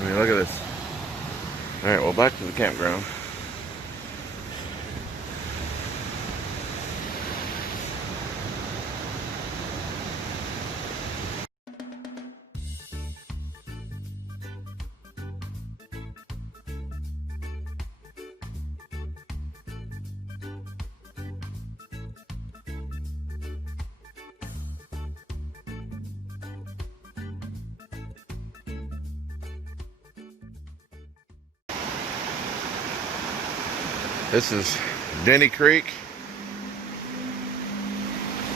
I mean, look at this. Alright, well, back to the campground. This is Denny Creek,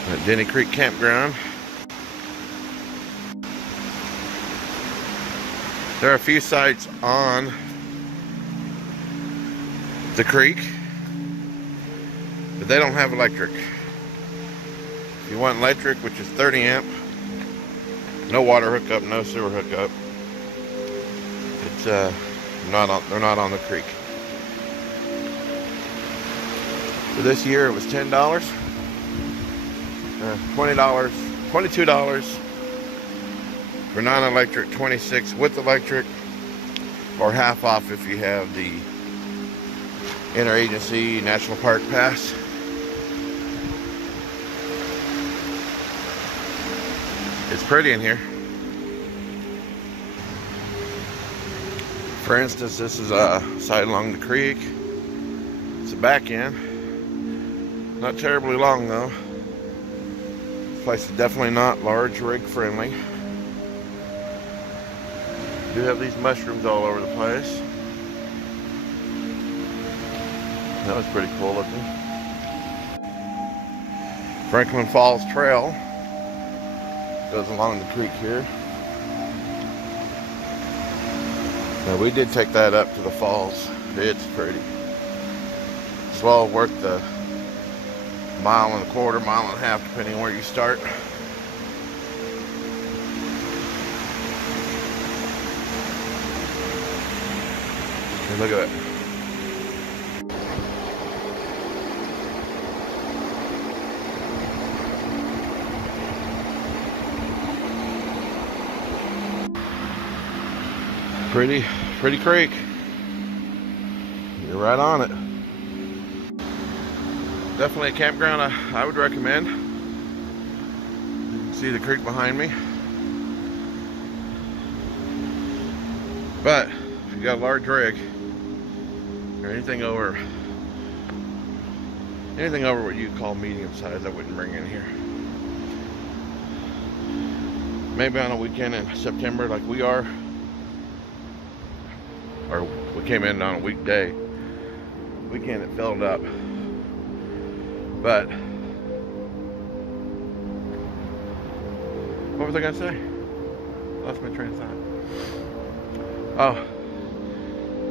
at Denny Creek Campground. There are a few sites on the creek, but they don't have electric. If you want electric, which is 30 amp, no water hookup, no sewer hookup, it's they're not on the creek. For this year, it was $10, $20, $22 for non-electric, $26 with electric, or half off if you have the Interagency National Park Pass. It's pretty in here. For instance, this is a site along the creek. It's a back end. Not terribly long though. This place is definitely not large rig friendly. Do have these mushrooms all over the place. That was pretty cool looking. Franklin Falls Trail goes along the creek here. Now we did take that up to the falls. It's pretty. It's well worth the mile and a quarter, mile and a half, depending on where you start. And look at that. Pretty creek. You're right on it. Definitely a campground I would recommend. You can see the creek behind me. But if you got a large rig or anything over what you call medium size, I wouldn't bring in here. Maybe on a weekend in September like we are, or we came in on a weekday. Weekend it filled up. But what was I gonna say? Lost my train of thought. Oh,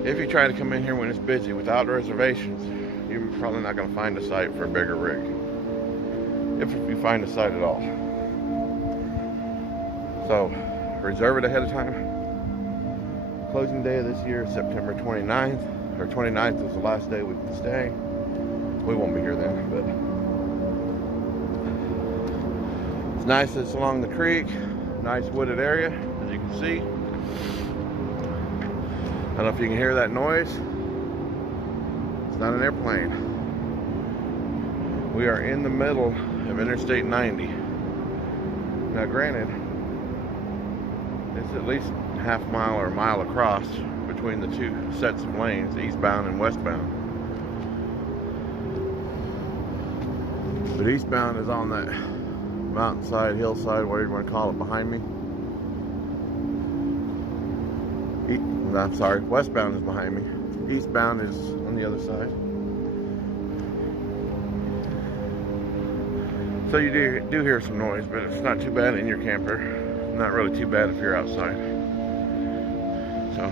if you try to come in here when it's busy without reservations, you're probably not gonna find a site for a bigger rig. If you find a site at all. So reserve it ahead of time. Closing day of this year is September 29th, or 29th was the last day we can stay. We won't be here then, but it's nice. It's along the creek, nice wooded area, as you can see. I don't know if you can hear that noise. It's not an airplane. We are in the middle of Interstate 90. Now granted, it's at least half mile or a mile across between the two sets of lanes, eastbound and westbound. But eastbound is on that mountainside, hillside, whatever you want to call it, behind me. I'm sorry, westbound is behind me. Eastbound is on the other side. So you do hear some noise, but it's not too bad in your camper. Not really too bad if you're outside. So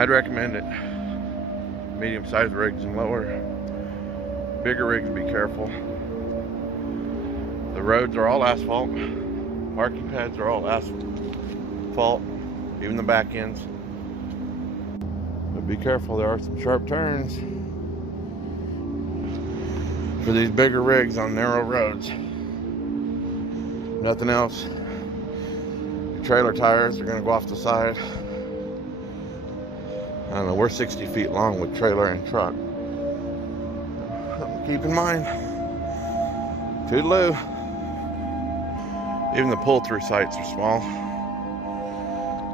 I'd recommend it. Medium-sized rigs and lower. Bigger rigs, be careful. The roads are all asphalt. Parking pads are all asphalt, even the back ends. But be careful, there are some sharp turns for these bigger rigs on narrow roads. Nothing else. Trailer tires are going to go off the side. I don't know, we're 60 feet long with trailer and truck. Keep in mind. Toodaloo. Even the pull-through sights are small.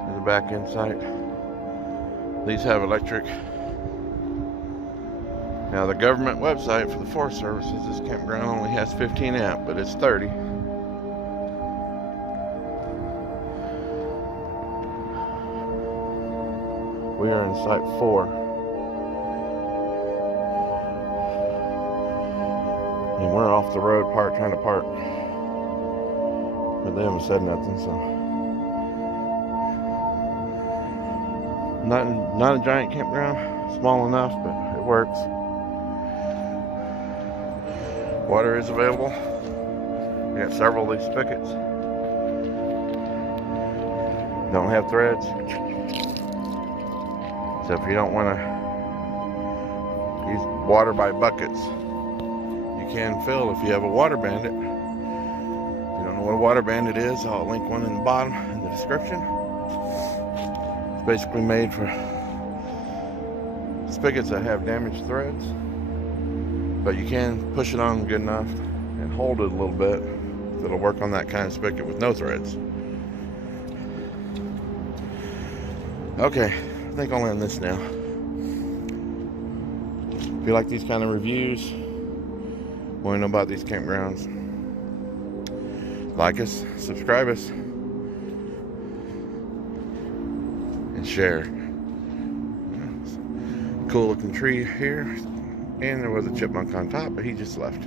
There's a back end sight. These have electric. Now the government website for the Forest Service says this campground only has 15 amp, but it's 30. We are in site 4. And we're off the road trying to park. But they haven't said nothing, so. Not a giant campground, small enough, but it works. Water is available. We got several of these spigots. Don't have threads. So if you don't want to use water by buckets, you can fill if you have a Water Bandit. If you don't know what a Water Bandit is, I'll link one in the bottom in the description. It's basically made for spigots that have damaged threads, but you can push it on good enough and hold it a little bit. It'll work on that kind of spigot with no threads. Okay, I think I'll end this now. If you like these kind of reviews, want to know about these campgrounds, like us, subscribe us, and share. Cool looking tree here, and there was a chipmunk on top, but he just left.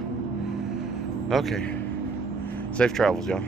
Okay, safe travels, y'all.